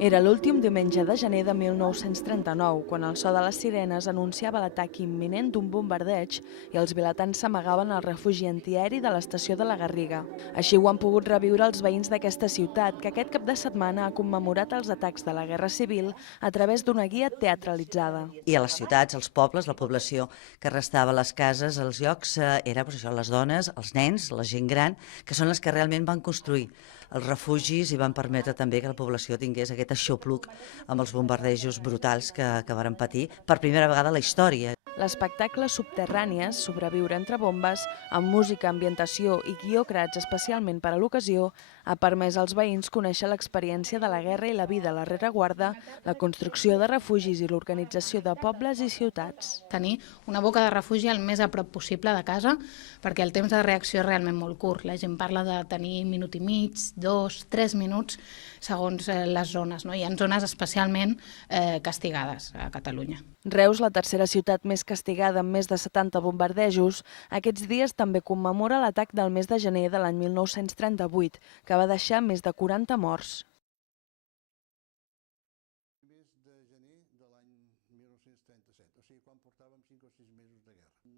Era l'últim diumenge de gener de 1939, quan el so de les sirenes anunciava l'atac imminent d'un bombardeig i els vilatans s'amagaven al refugi antiaeri de l'estació de la Garriga. Així ho han pogut reviure els veïns d'aquesta ciutat, que aquest cap de setmana ha commemorat els atacs de la Guerra Civil a través d'una guia teatralitzada. I a les ciutats, els pobles, la població que restava a les cases, els llocs, era les dones, els nens, la gent gran, que són les que realment van construir els refugis i van permetre també que la població tingués aquest aixopluc amb els bombardejos brutals que varen patir per primera vegada a la història. L'espectacle Subterrànies, sobreviure entre bombes, amb música, ambientació i guió creats especialment per a l'ocasió, ha permès als veïns conèixer l'experiència de la guerra i la vida a la rereguarda, la construcció de refugis i l'organització de pobles i ciutats. Tenir una boca de refugi el més a prop possible de casa, perquè el temps de reacció és realment molt curt. La gent parla de tenir minut i mig, 2, 3 minuts, segons les zones, no? Hi ha zones especialment castigades a Catalunya. Reus, la tercera ciutat més castigada amb més de 70 bombardejos, aquests dies també commemora l'atac del mes de gener de l'any 1938, que va deixar més de 40 morts. Mes de gener de l'any 1937, o sigui, quan portàvem 5 o 6 mesos de guerra.